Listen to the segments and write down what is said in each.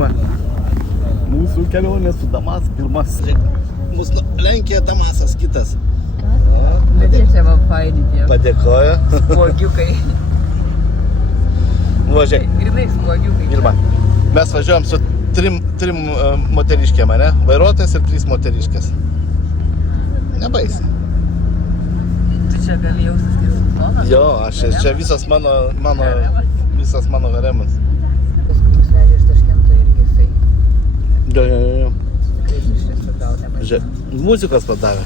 pirma. Mūsų kelionė su Damas pirmas. Mūsų Lenkija Damasas kitas. Bet čia man faini tie. Padėkoja. Spuogiukai. Važiai. Grinai spuogiukai. Vilma, mes važiuojam su trim moteriškėm, ne? Vairuotojas ir 3 moteriškės. Nebaisi. Tu čia gali jaustis kaip sultonas? Jo, čia visas mano haremas. Paskui mus vedė iš Taškento irgi jisai. Jo. Tikrai iš šviesų gal nepažįstu. Žiūrėk, muzikos padavė.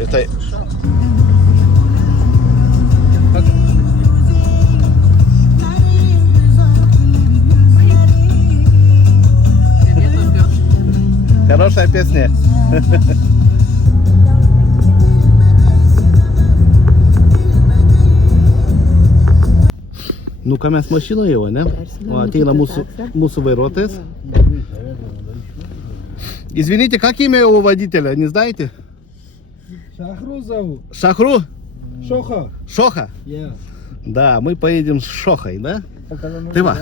Ir tai... Хорошая песня. Ну, ką mes mašinoje jau, ne? O ateina mūsų vairuotojas. Извините, как имя у водителя, не знаете? Шахру зовут. Шахру? Шоха. Шоха? Yeah. Да, мы поедем с Шохой, да? Tai va,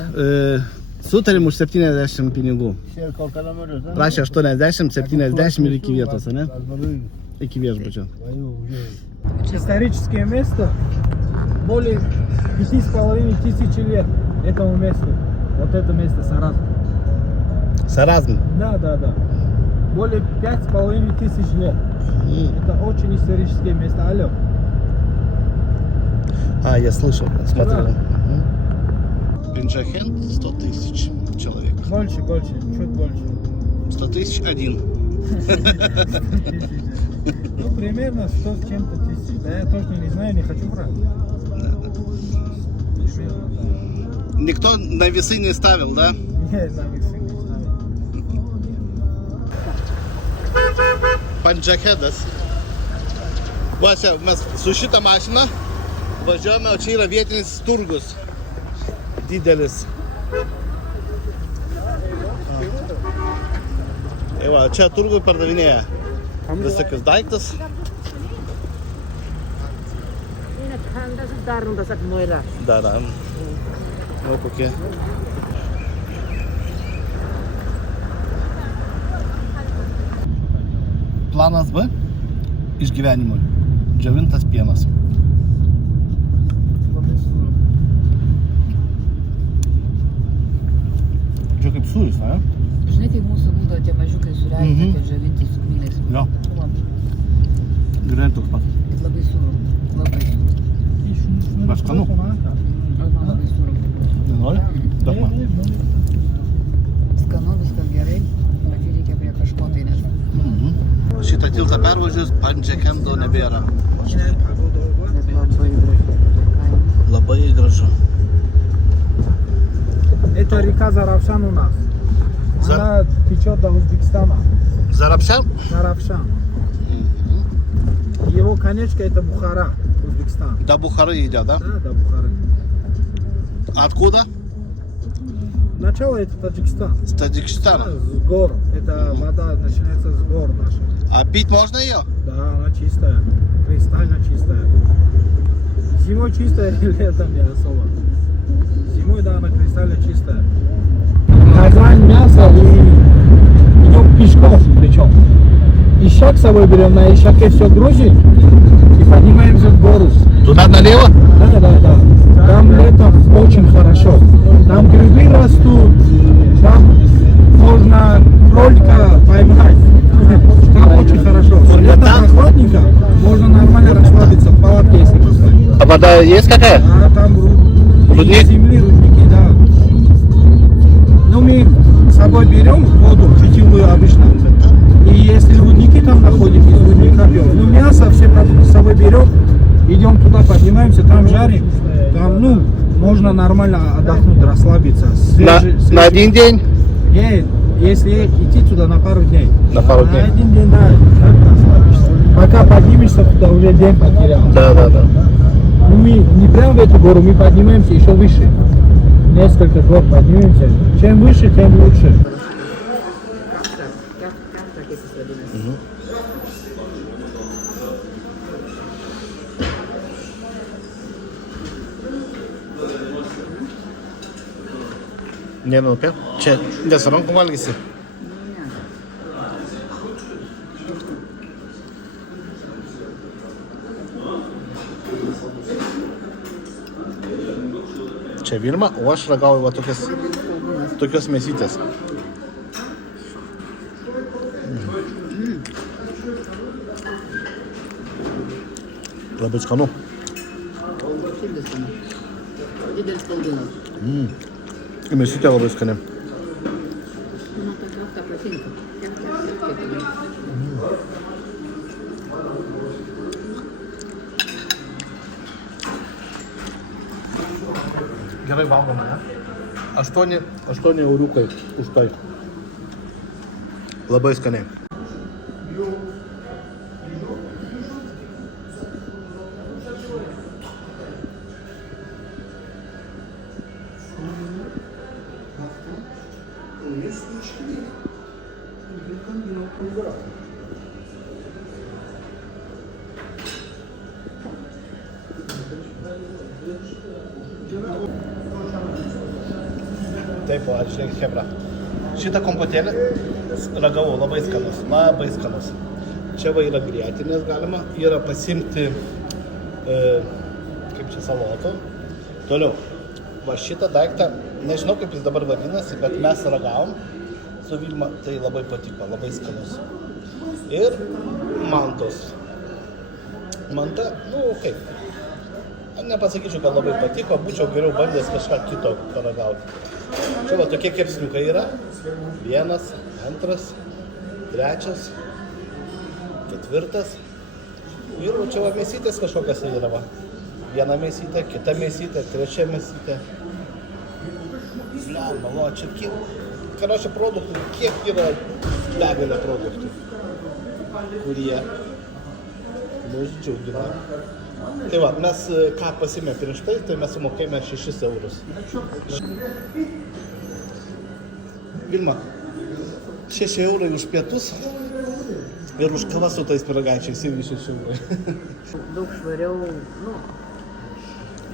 sutarėm už 70 pinigų. Prašė 80, 70 ir iki vietos, ne? Iki viešbučio. Историческое место. Более 5500 лет этому месту. Вот это место Саразм. Саразм? Да. Более 5500 лет. Это очень историческое место. Алло. А, я слышал, смотрел. Пинджахен 100 тысяч человек. Больше, чуть больше. 100 тысяч один. Ну, примерно 100 с чем-то тысяч. Да я точно не знаю, не хочу брать. Никто на весы не ставил, да? Нет, на весы не ставил. Pandžahedas. Va, čia mes su šitą mašiną važiuojame, o čia yra vietinis turgus. Didelis. Va, čia turgui pardavinėja visokius daiktus. Da. O kokie. Planas B iš gyvenimo. Džiovintas pienas. Čia kaip sūris, ne? Žinai, kaip mūsų būdavo tie mažiukai sūreliai, tokie džiovinti su kmynais. Jo. Gerai toks pat. Bet labai sūru. Labai sūru. Bet skanu. Man labai sūru. Nenori? Daug man. Skanu, viskas gerai. Bet reikia prie kažko tai nežinau. Šitą tiltą pervažius, Pandžahendo nebėra. Bet labai gražu. Labai gražu. Это река Заравшан у нас. Она течет до Узбекистана. Зарабшан? Заравшан. Его конечка это Бухара, Узбекистан. До Бухары идет, да? Да, до Бухары. Откуда? Начало это Таджикистан. С Таджикистана. С гор. Это вода начинается с гор наших. А пить можно ее? Да, она чистая. Кристально чистая. Зимой чистая, летом не особо. Зимой, да, она кристально чистая. Казань, мясо и идем пешком причем. Ишак с собой берем, на ишаке все грузим и поднимаемся в гору. Туда налево? Да. Там летом очень хорошо. Там грибы растут, там можно кролика поймать. Там очень хорошо. Летом прохладненько, можно нормально расслабиться в палатке, если поставить. А вода есть какая? А там Рудник? земли, рудники, да. Ну, мы с собой берем воду питьевую обычно. И если рудники там находим, из рудника пьем. Ну, мясо, все продукты с собой берем, идем туда, поднимаемся, там жарим. Там, можно нормально отдохнуть, расслабиться. На один день? Нет, если идти туда на пару дней. На пару дней? На один день, да, так расслабишься. Пока поднимешься туда, уже день потерял. Да. Ну, мы не прямо в эту гору, мы поднимаемся еще выше. Несколько гор поднимаемся. Чем выше, тем лучше. Не, ну, Čia nesarankom valgysi? Ne. Čia Vilma, o aš ragauju va tokios mėsytės. Labai skanu. Širdis ten. Didelis spaudimas. Mėsytė labai skani. Man ta kefta patinka. Kefta. Gerai valgoma, ne? 8 euriukai už tai. Labai skaniai. Taip, o žiūrėkit, hebra. Šitą kompotėlį ragavau, labai skanus, labai skanus. Čia va yra grietinės galima, yra pasimti, kaip čia salotų. Toliau, va šitą daiktą, nežinau kaip jis dabar vadinasi, bet mes ragavom su Vilma, tai labai patiko, labai skanus. Ir mantos. Manta, nu kaip. Nepasakyčiau, kad labai patiko, būčiau geriau bandęs kažką kito paragauti. Čia va tokie kepsniukai yra. 1, 2, 3, 4. Ir va čia va mėsytės kažkokios yra va. 1 mėsytė, kita mėsytė, 3 mėsytė. Blemba, va čia kiek. Karočią produktų, kiek yra begalė produktų, kurie mus džiugina. Tai va, mes ką pasimė prieš tai mes sumokėjome 6 eurus. Vilma, 6 eurai už pietus ir už kavą su tais pyragaičiais irgi 6 eurai. Daug švariau, nu,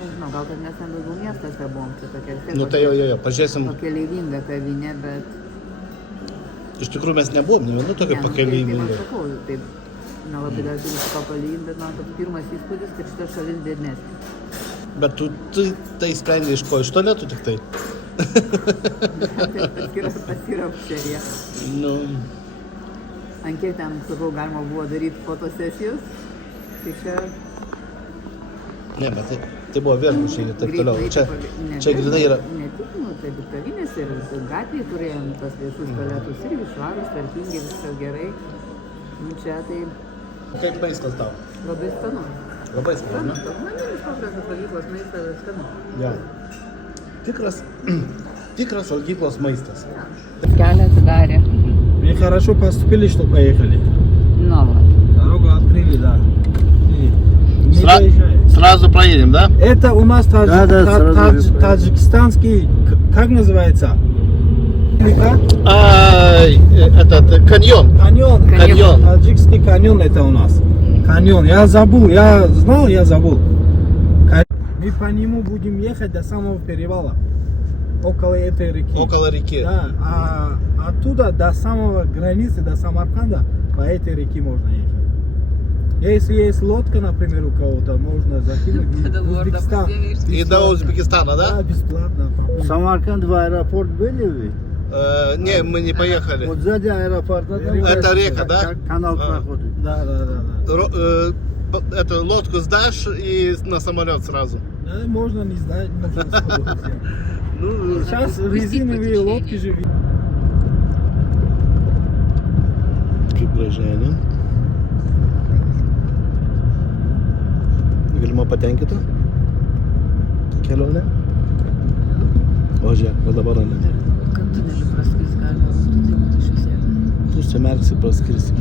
nežinau, gal kad mes ten daugiau miestuose buvom, čia tokia vis tiek. Nu tai jo, pažiūrėsim. Pakeleivinga kavinė, bet... Iš tikrųjų mes nebuvom, ne vienu tokia pakeleivinga. Taip, sakau, taip. Nelabai dar turiu su ką palyginti, bet man toks pirmas įspūdis, kad šita šalis biednesnė. Bet tu tai sprendė iš ko? Iš tualetų tik tai? Pasira apšerė. Nu... Ant kiek ten, sakau, galima buvo daryti fotosesijos, tai čia... Ne, bet tai buvo viešbučiai ir taip toliau. Čia grinai yra... Ne tik, nu, tai kavinės ir gatvėje turėjom tos viešus tualetus irgi švarus, tvarkingi, viskas gerai. Nu čia tai... Kaip maistas tau? Labai skanu. Labai skanu, ne? Maninis paprastas valgyklos maistas skanu. Ja. Tikras valgyklos maistas. Kelią atidarė. Мне хорошо поступили, что поехали. Nu, va. Дорогу открыли, да. И не доезжай. Сразу проедем, да? Это у нас сразу таджикистанский, как называется? Река? Этот каньон. Каньон. Таджикский каньон это у нас. Каньон. Я забыл, я знал, я забыл. Мы по нему будем ехать до самого перевала. Около этой реки. Около реки. Да, а оттуда до самого границы, до Самарканда, по этой реке можно ехать. Если есть лодка, например, у кого-то, можно закинуть в Узбекистан. И до Узбекистана, да? Да, бесплатно. В Самарканд в аэропорт были вы? Не, мы не поехали. Вот сзади аэропорта. там Это река, да? Канал проходит. Да. Эту лодку сдашь и на самолет сразу. Да, можно не знать, можно спробовать. Ну, Сейчас резиновые лодки же. Приближение. Vilma patenkinta kelionė? O žiūrėk, o dabar ne. Kad tunelį praskris galima, tu tai būtų iš visiems. Užsimerksi, praskrisim.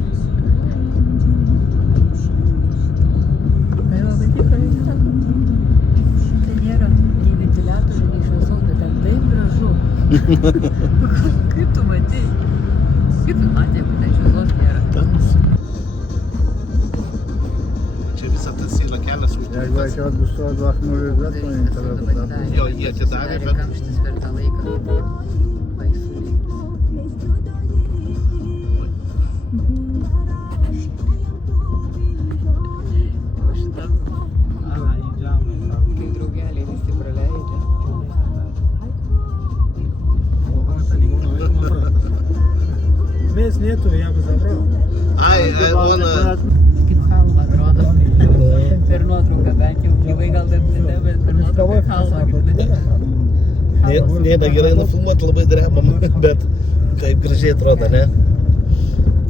Tai labai tikrai sako. Tai nėra nei ventiliatorių, nei šviesos, bet ten taip gražu. Kaip tu matei? Kaip tu matei, jeigu ten šviesos nėra? Čia visą tas yra kelias Я говорю, uždarytas. что отбустал 2 0 Darytas, лет, dabar atidarė. Jo, jie atidarė, bet Kamštis per tą laiką. Baisu. нету, я бы забрал. Он... Kaip halva atrodo. Per nuotrauką bent jau gyvai gal taip ne, bet per nuotrauką halva kaip Nėra gerai nufilmuoti, labai drebam, bet kaip gražiai atrodo, ne?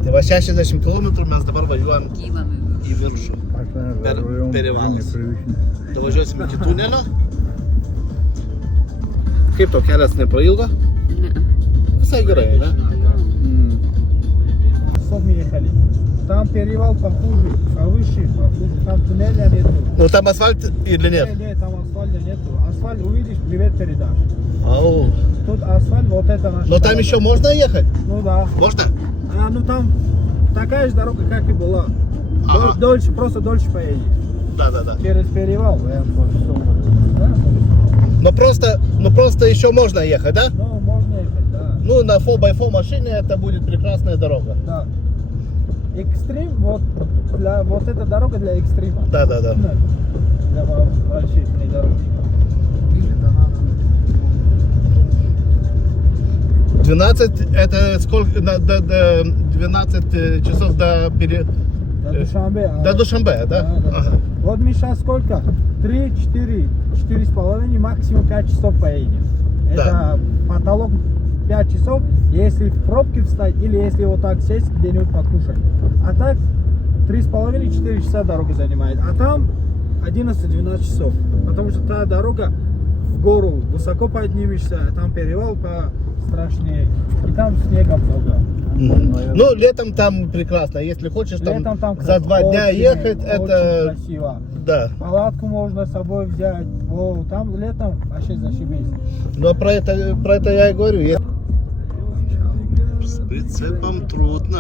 Tai va 60 km mes dabar važiuojam Kylam į viršų. Perivalas. Tai važiuosim iki tunelio. Kaip tau kelias neprailgo? Ne. Visai gerai, ne? Часов мы ехали. Там перевал похуже, повыше, там туннеля нету. Ну там асфальт или нет? Нет, там асфальта нету. Асфальт увидишь, привет передашь. Ау. Тут асфальт, вот это наш. Но там еще можно ехать? Ну да. Можно? Ну там такая же дорога, как и была. Ага. Дольше, просто дольше поедешь. Да. Через перевал. Да? Но просто еще можно ехать, да? Ну, можно ехать, да. Ну на 4x4 машине это будет прекрасная дорога. Да. Экстрим, вот эта дорога для экстрима. Да. Для больших внедорожников. 12 это сколько? 12 часов до До Душанбе. До Душанбе, да? Да. Ага. Вот мы сейчас сколько? 4,5, максимум 5 часов поедем. Да. Это потолок 5 часов, если в пробке встать или если вот так сесть где-нибудь покушать. А так 3,5-4 часа дорога занимает. А там 11-12 часов. Потому что та дорога в гору высоко поднимешься, а там перевал по страшнее. И там снега много. Ну, летом там прекрасно. Если хочешь там Летом там за 2 дня очень, ехать, очень это... красиво. Да. Палатку можно с собой взять. О, там летом вообще зашибись. Но про это я и говорю. С прицепом трудно.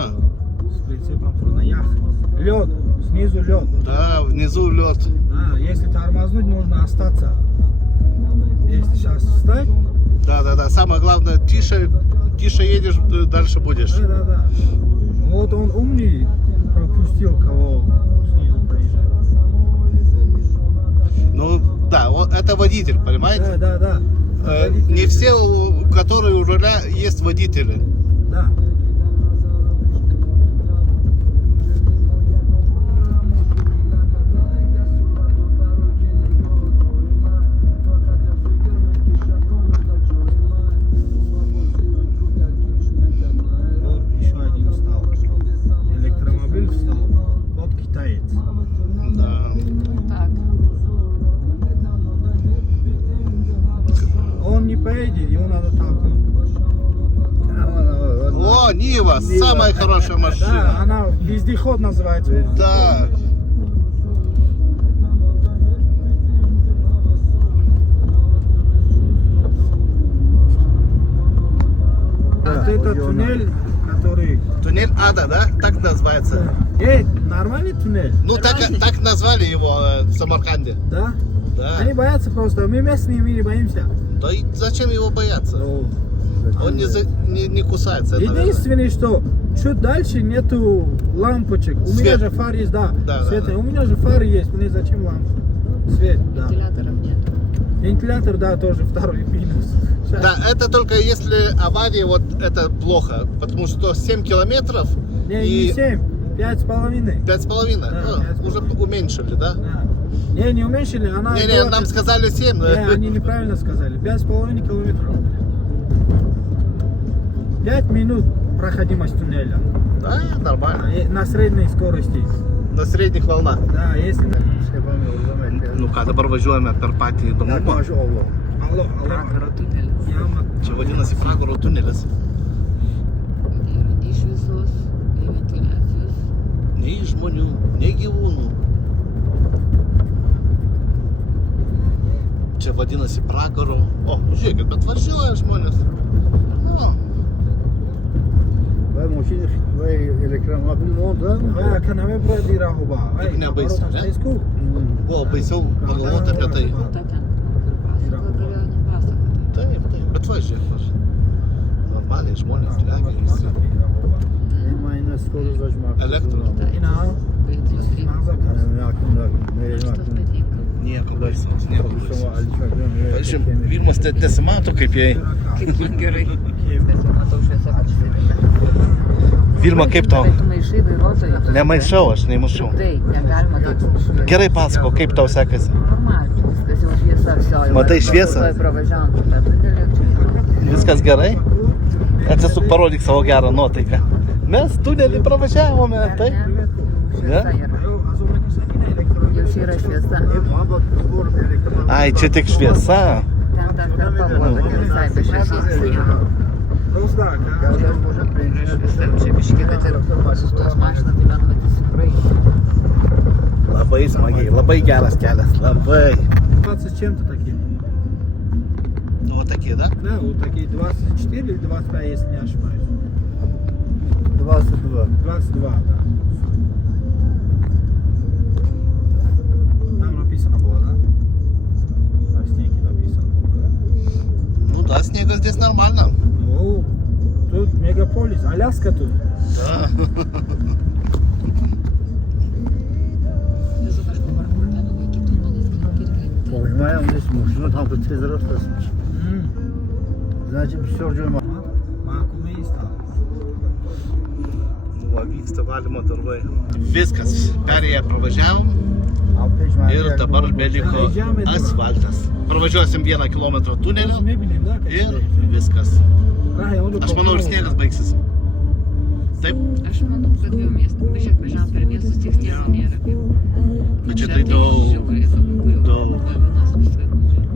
С прицепом трудно ехать. Лед, снизу лед. Да, внизу лед. Да, если тормознуть, нужно остаться. Если сейчас встать, Да. Самое главное, тише едешь, дальше будешь. да. Вот он умный, пропустил, кого снизу проезжает. Ну, да, вот это водитель, понимаете? Да. Не все, которые у руля, есть водители. Да. Вот еще один встал. Электромобиль встал. Вот китаец. Да. Так. Он не поедет, его надо толкнуть. О, Нива, самая хорошая Да, машина. она вездеход называется. Да. Вот это туннель, который... Туннель Ада, да? Так называется. Нормальный туннель? Ну, так назвали его в Самарканде. Да? Да. Они боятся просто. Мы местные, мы не боимся. Да и зачем его бояться? Он не кусается. Единственное, что чуть дальше нету лампочек. У меня Свет. же фар есть, да. Да. У меня же фар есть. Мне зачем лампа? Свет, да. Вентиляторов нет. Вентилятор, да, тоже второй минус. Сейчас. Да, это только если авария, вот это плохо. Потому что 7 километров Не 7, 5,5. 5,5. Да, Ну, уже уменьшили, да? Да. Не уменьшили, она... Не, нам сказали 7. Не, они неправильно сказали. 5,5 километров. 5 минут проходимость туннеля. Да, нормально. На средней скорости. На средних волнах. Да, если... Ну, kada dabar važiuojame per patį įdomumą. Алло. Pragaro tunelis. Яма. Čia vadinasi Pragaro tunelis. Ir nei šviesos, nei ventiliacijos. Nei žmonių, nei gyvūnų. Čia vadinasi Pragaro. O, žiūrėkit, bet važiuoja žmonės. O, Elektromobil monta. Aya, kaname pradėjo rahuba. Tik nebaisu, ne? buvo baisiau pagalvoti apie tai. O ta ten, kur pasaka galėjo nepasakoti. Taip, bet va, žiūrėk, normaliai žmonės legia visi. Elektro. Benzin šitas patinka. Nieko baisaus, nieko baisaus. Pavyzdžiui, Vilmas nesimato kaip jai. Kaip man gerai. Viskas jau matau šviesą apšvietę. Vilma, kaip tau? Tu maišai vairuotojai. Nemaišau, aš neįmušau. Tai, negalima taip šviesti. Gerai pasako, kaip tau sekasi? Normaliai, viskas jau šviesa, viso. Matai šviesą? Tuoj pravažiavom tą tunelį. Viskas gerai? Atsisuk, parodyk savo gerą nuotaiką. Mes tunelį pravažiavome, tai? Šviesa yra. Jau čia yra šviesa. Ai, čia tik šviesa. Ten dar karta buvo tokia visai be šviesos. Čia biški, kad ir sustos mašina, tai bent matysi praeiti. Labai smagiai, labai geras kelias, labai. 20 чем-то такие. Nu, o tokie, da? Да, вот такие 24 или 25, если не ошибаюсь. 22. 22, да. Там написано было, да? На стенке написано. Ну да, снега здесь нормально. Ну, тут мегаполис, Аляска тут. Да. Понимаем, здесь мужчина там по тез растасmış. Значит, все ждем. Makul įsta. Va, vyksta valymo darbai. Viskas, perėję pravažiavom ir dabar beliko asfaltas. Pravažiuosim 1 kilometrą tunelio ir viskas. Aš manau, ir sniegas baigsis. Taip? Aš manau, kad jau miestas. Važiuok, važiavam per miestus, tiek sniego nėra. Bet čia tai daug.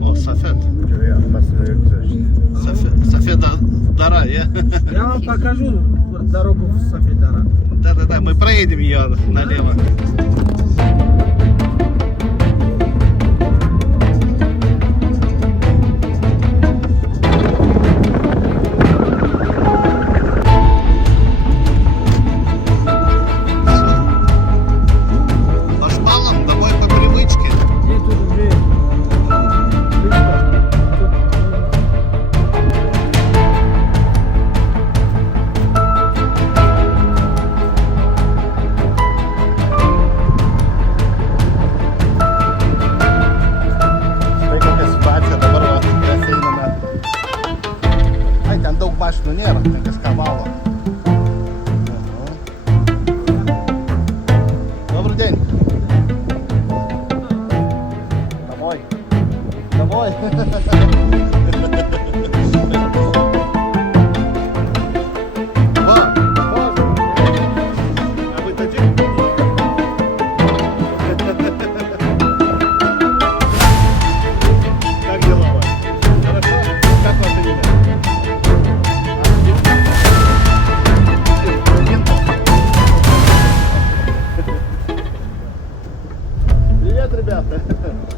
O, Safed. Safed dara, ja? Я вам покажу дорогу в Софидара. Да, мы проедем ее налево. По шпалам, домой по привычке. И тут уже Štai kokia situacija dabar, va, mes einame. Ai, ten daug mašinų nėra, ten kažką valo. Добрый день. Домой. Домой. Во, можно. А вы таджик? Как дела у вас? Хорошо? Как ваше имя? Привет, ребята.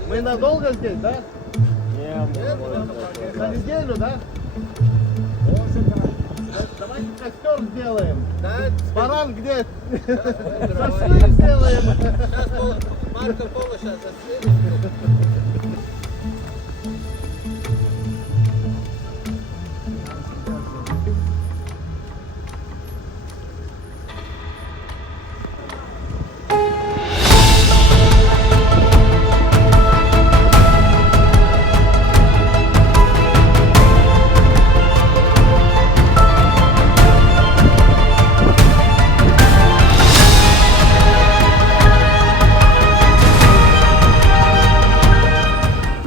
Мы надолго здесь, да? Нет. На неделю, да? Давайте костер сделаем. Баран где? Шашлык сделаем. Марко Поло сейчас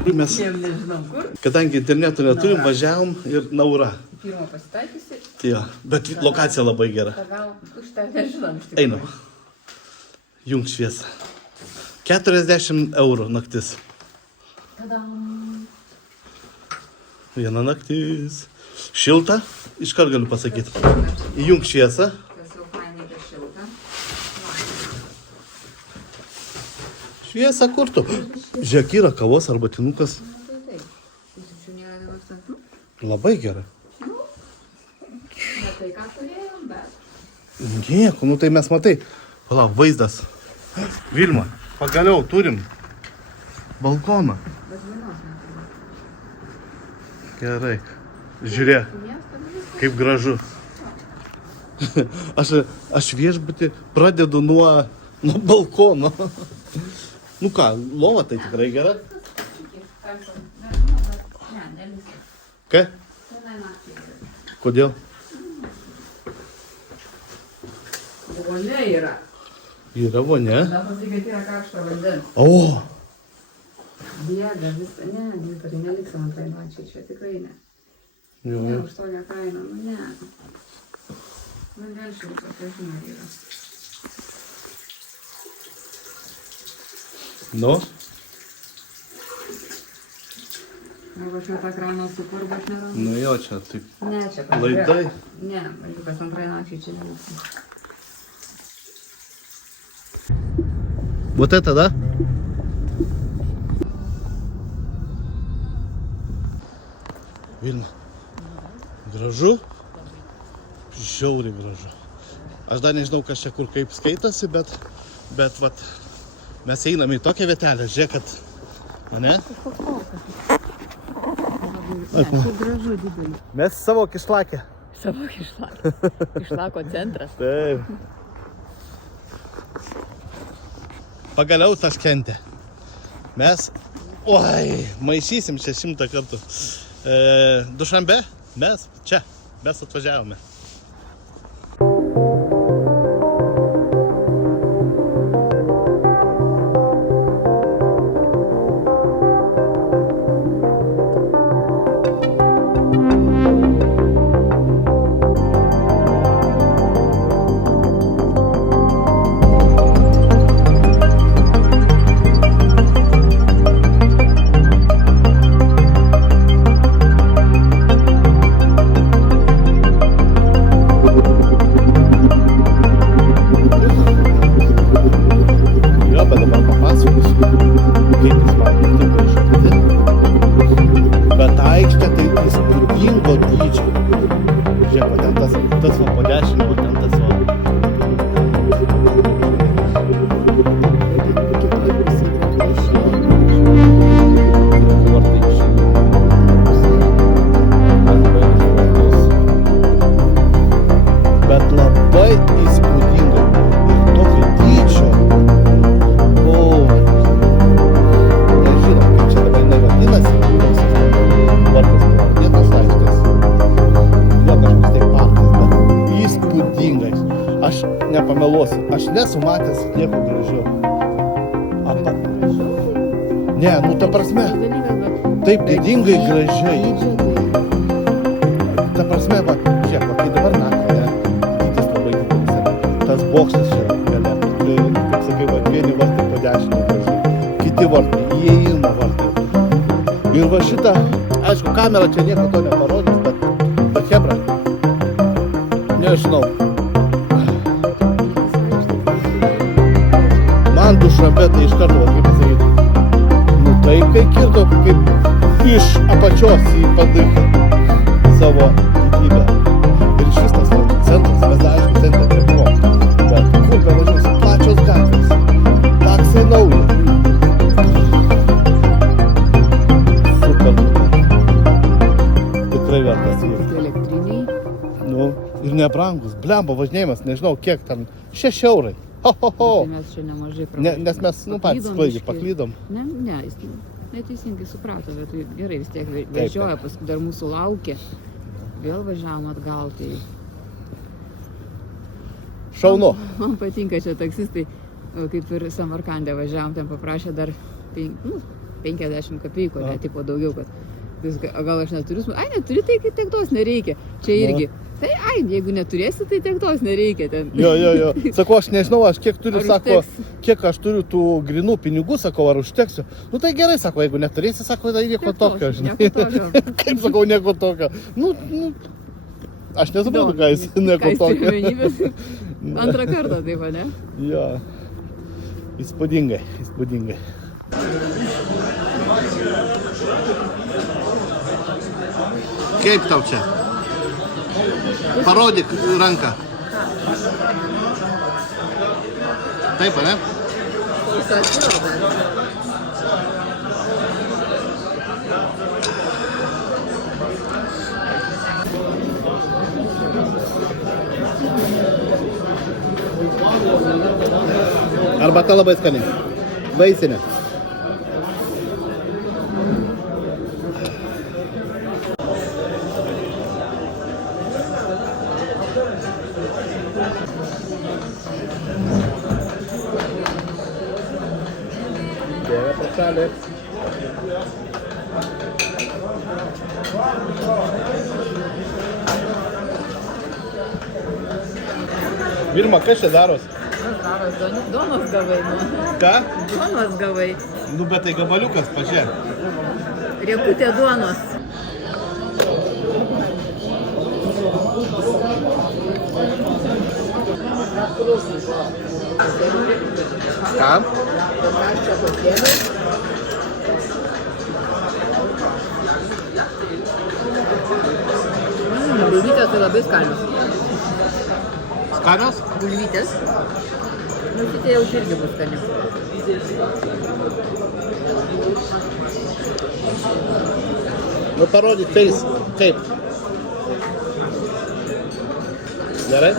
Mes, Nežinau kur. kadangi interneto neturim, važiavom ir naura. Pirmą pasitaikysi, Tai jo, bet lokacija labai gera. gal už tą nežinom iš tikrųjų. Einam. Jung šviesą. 40 eurų naktis. Tadam. Viena naktis. Šilta, iškart galiu pasakyti. Įjung šviesą. Kas jau fainai yra šilta. Šviesą kur tu? Žiūrėk, yra kavos arbatinukas. Tai taip. Pusryčių nėra vienos centų. Labai gera. Ne tai, ką turėjom, bet. Nieko, nu tai mes matai. Palauk, vaizdas. Vilma, pagaliau turim balkoną. Bet vienos neturėjom. Gerai. Žiūrėk, Miesto viskas. kaip gražu. Aš viešbutį pradedu nuo balkono. Nu ką, lova tai tikrai gera. Ne viskas. Ką? Senai naktį. Kodėl? vonia yra. Yra vonia. Dabar tai, kad yra karšto vandens. O, Bėga visą, ne, Viktorai, neliksim antrai nakčiai, čia tikrai ne. jo. Ne, už tokią kainą, nu ne. Vandens šilto, tai žinai, yra. Nu, Jeigu aš ne tą kraną supurbu, aš nerandu. nu jo, čia taip. Ne, čia Laidai. Ne, važiukas antrai nakčiai čia neliksim. Вот это, да? Vilna. Gražu. Žiauriai gražu. Aš dar nežinau, kas čia kur kaip skaitosi, bet vat, mes einame į tokią vietelę, žiūrėk, kad, ne? Ne, čia gražu didelį. Mes savo kišlakę. Savo išlako centras. Taip. Pagaliau Taškente. Mes, maišysim čia 100 kartų. Dušanbe, mes čia, mes atvažiavome. Aš nesu matęs nieko gražiau. Ne, nu ta prasme, taip didingai gražiai. Ta prasme, va, žiūrėk, va, kai dabar naktį, dydis labai didelis. Tas boksas čia gale. Kaip sakai, va, vieni vartai po 10 gražiai. Kiti vartai, įėjimo vartai. Ir va šitą, aišku, kamera čia nieko to neparodys, bet hebra, nežinau. Man Dušanbe tai iš karto, kaip pasakyti, nu taip, kai kirto, kaip iš apačios į padaiką savo didybę. Ir šis tas centras, mes dar aišku centre nebuvom, bet kur bevažiuosi, plačios gatvės, taksai nauji. Super. Tikrai vertas vykti. Elektriniai. Nu, ir nebrangus, blemba važinėjimas, nežinau kiek ten, 6 eurai. Ho, ho, ho. Tai mes čia nemažai pravažiuojam. Nes mes, nu, patys sklaidžiai paklydom. Ne, jis neteisingai suprato, bet gerai vis tiek vežioja, paskui dar mūsų laukė. Vėl važiavom atgal, tai... Šaunu. Man patinka čia taksistai, kaip ir Samarkande važiavom, ten paprašė dar 50 kapeikų, ne, tipo daugiau, kad gal aš neturiu, neturi, tai tiek tos nereikia. Čia irgi. Tai, jeigu neturėsi, tai tiek tos nereikia ten. Jo. Sako, aš nežinau, aš kiek turiu, sako, kiek aš turiu tų grinų pinigų, sako, ar užteksiu. Nu tai gerai, sako, jeigu neturėsi, sako, tai nieko tokio, žinai. Kaip sakau, nieko tokio. Nu, aš nesuprantu, ką jis nieko tokio. Antrą kartą taip, ne? Jo. Įspūdingai. Kaip tau čia? Parodyk ranką. Taip, ne? Arbata labai skani. Vaisinė. Čalė. Vilma, kas čia daros? Duonos gavai, nu. Ką? Duonos gavai. Nu, bet tai gabaliukas, pažiūrėk. Riekutė duonos. Ką? Karščio kokienai. Bulvytės tai labai skanios. Skanios? Bulvytės. Nu, šitie jau irgi bus skani. Nu, parodyk feis, kaip. Gerai?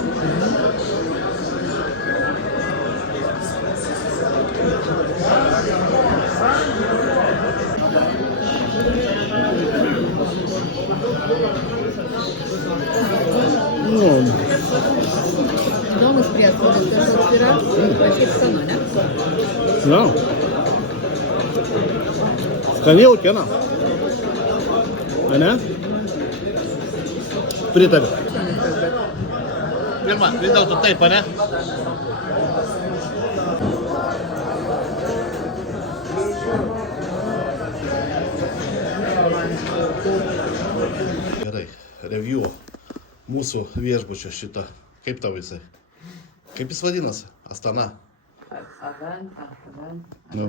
Nu, Įdomus prieskonis kažkoks yra, bet kaip skanu, ne? nu. Skani jautiena. Ane? Pritariu. Pirma, vis dėlto taip, ane? Gerai, review mūsų viešbučio šitą. Kaip tau jisai? Kaip jis vadinasi? Astana. Aganta. Nu,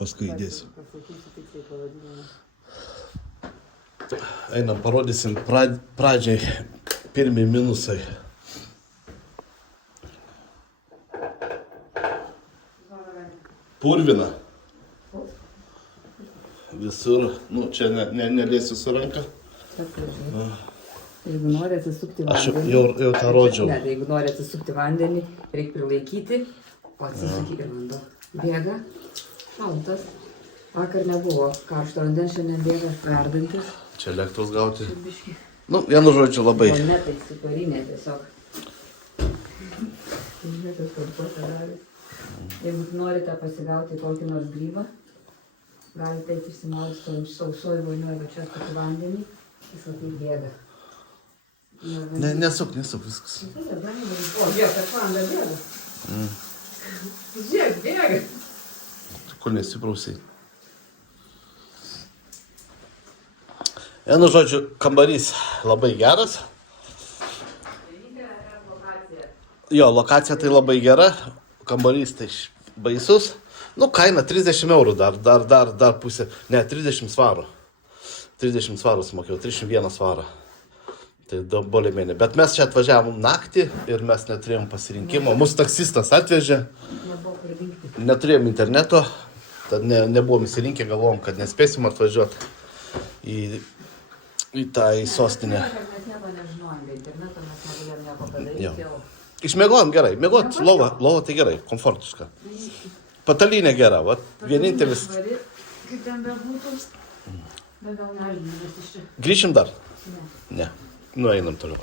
paskui įdėsiu. Pasakysiu tiksliai pavadinimą. Einam, parodysim pradžiai pirmi minusai. Purvina. Visur, nu čia nelėsiu su ranka. Jeigu nori atsisukti Aš vandenį... jau tą rodžiau. Ne, tai jeigu nori atsisukti vandenį, reikia prilaikyti, o atsisukti ir vanduo. Bėga, šaltas. Vakar nebuvo karšto vandens, šiandien bėga verdantis. Čia elektros gauti. Biški. Nu, vienu žodžiu labai. O ne, tai superinė tiesiog. Žiūrėtas komfortą gali. Jeigu norite pasigauti kokį nors grybą, galite išsimaudyti sausoj vonioj, va čia tokį vandenį, jis labai bėga. Nesuk viskas. O, žiūrėk, kad vanda bėga. Žiūrėk, bėga. Kol nesiprausiai. Vienu žodžiu, kambarys labai geras. Jo, lokacija tai labai gera. Kambarys tai baisus. Nu, kaina 30 eurų, dar pusė. Ne, 30 svarų. 30 svarų sumokėjau, 31 svarą. Tai bolė mėnė. Bet mes čia atvažiavom naktį ir mes neturėjom pasirinkimo. Mūsų taksistas atvežė. Neturėjom interneto. Tad nebuvom įsirinkę, galvom, kad nespėsim atvažiuoti į tą sostinę. Mes nieko nežinojom, be interneto mes negalėjom nieko padaryti jau. Išmiegojom gerai. Miegot, lova tai gerai, komfortiška. Patalinė gera, va, vienintelis. Kaip ten bebūtų, bet gal nežinau, nes iš čia. Grįšim dar? Ne. Ne. Nu, einam toliau.